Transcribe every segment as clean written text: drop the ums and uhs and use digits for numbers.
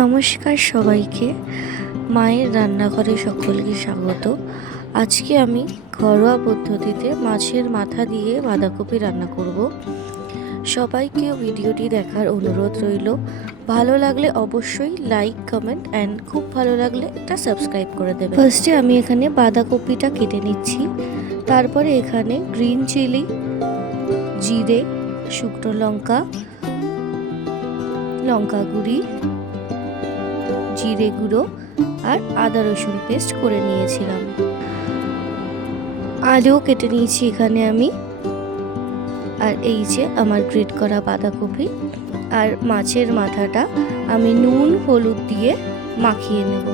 নমস্কার সবাইকে, মায়ের রান্নাঘরে সকলকে স্বাগত। আজকে আমি ঘরোয়া পদ্ধতিতে মাছের মাথা দিয়ে বাঁধাকপি রান্না করব। সবাইকে ভিডিওটি দেখার অনুরোধ রইল। ভালো লাগলে অবশ্যই লাইক, কমেন্ট অ্যান্ড খুব ভালো লাগলে একটা সাবস্ক্রাইব করে দেবে। ফার্স্টে আমি এখানে বাঁধাকপিটা কেটে নিচ্ছি। তারপরে এখানে গ্রিন চিলি, জিরে, শুকনো লঙ্কা, লঙ্কা গুঁড়ি, জিরে গুঁড়ো আর আদা রসুন পেস্ট করে নিয়েছিলাম। আলুও কেটে নিয়েছি এখানে আমি। আর এই যে আমার গ্রেট করা বাঁধাকপি আর মাছের মাথাটা আমি নুন হলুদ দিয়ে মাখিয়ে নেব।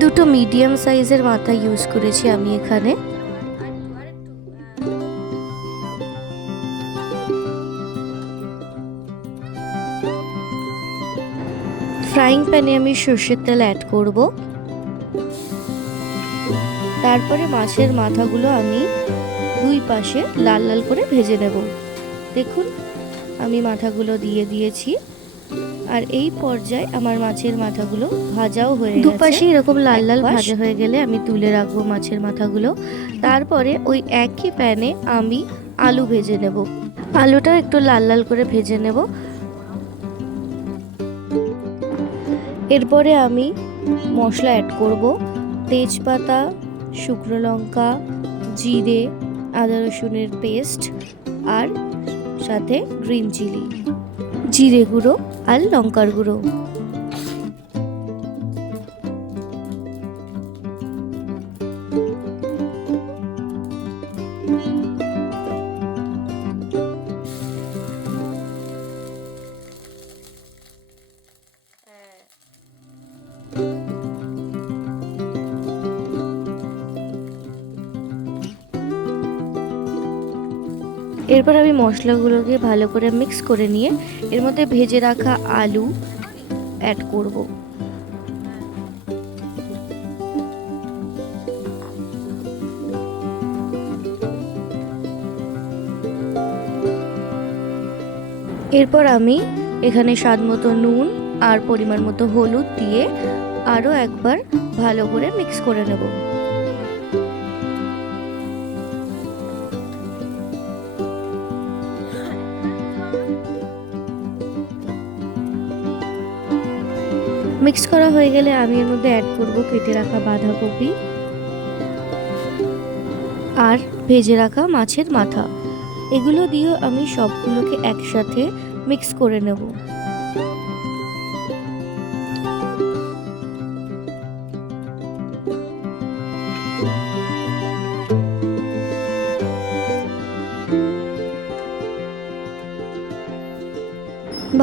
দুটো মিডিয়াম সাইজের মাথা ইউজ করেছি আমি এখানে। ফ্রাইং প্যানে আমি সর্ষের তেল অ্যাড করব। তারপরে মাছের মাথাগুলো আমি দুই পাশে লাল লাল করে ভেজে নেব। দেখুন আমি মাথাগুলো দিয়ে দিয়েছি। আর এই পর্যায়ে আমার মাছের মাথাগুলো ভাজাও হয়ে গেছে। দুপাশে এরকম লাল লাল ভাজা হয়ে গেলে আমি তুলে রাখবো মাছের মাথাগুলো। তারপরে ওই একই প্যানে আমি আলু ভেজে নেব। আলুটাও একটু লাল লাল করে ভেজে নেব। এরপরে আমি মশলা অ্যাড করব। তেজপাতা, শুকনো লঙ্কা, জিরে, আদা রসুনের পেস্ট আর সাথে গ্রিন চিলি, জিরে গুঁড়ো আর লঙ্কার গুঁড়ো। এরপর আমি মশলাগুলোকে ভালো করে মিক্স করে নিয়ে এর মধ্যে ভেজে রাখা আলু অ্যাড করব। এরপর আমি এখানে স্বাদ মতো নুন আর পরিমাণ মতো হলুদ দিয়ে আরও একবার ভালো করে মিক্স করে নেব। মিক্স করা হয়ে গেলে আমি এর মধ্যে অ্যাড করব কেটে রাখা বাঁধাকপি আর ভেজে রাখা মাছের মাথা। এগুলো দিয়ে আমি সবগুলোকে একসাথে মিক্স করে নেব।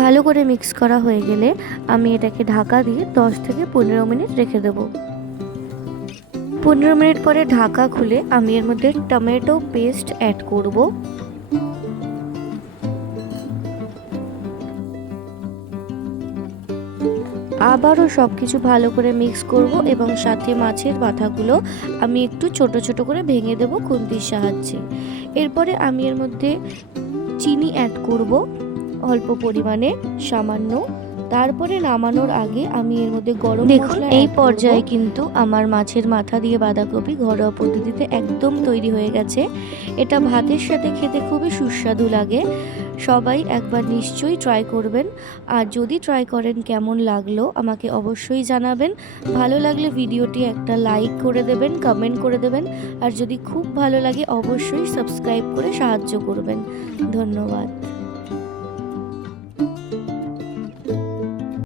ভালো করে মিক্স করা হয়ে গেলে আমি এটাকে ঢাকা দিয়ে 10 থেকে 15 মিনিট রেখে দেব। 15 মিনিট পরে ঢাকা খুলে আমি এর মধ্যে টমেটো পেস্ট অ্যাড করব। আবারও সব কিছু ভালো করে মিক্স করব এবং সাথে মাছের মাথাগুলো আমি একটু ছোট ছোট করে ভেঙে দেব খুন্তির সাহায্যে। এরপরে আমি এর মধ্যে চিনি অ্যাড করব অল্প পরিমাণে, সামান্য। তারপরে নামানোর আগে আমি এর মধ্যে গরম মশলা। এই পর্যায়ে কিন্তু আমার মাছের মাথা দিয়ে বাঁধাকপি ঘরোয়া পদ্ধতিতে একদম তৈরি হয়ে গেছে। এটা ভাতের সাথে খেতে খুবই সুস্বাদু লাগে। সবাই একবার নিশ্চয়ই ট্রাই করবেন। আর যদি ট্রাই করেন কেমন লাগলো আমাকে অবশ্যই জানাবেন। ভালো লাগলে ভিডিওটি একটা লাইক করে দেবেন, কমেন্ট করে দেবেন। আর যদি খুব ভালো লাগে অবশ্যই সাবস্ক্রাইব করে সাহায্য করবেন। ধন্যবাদ।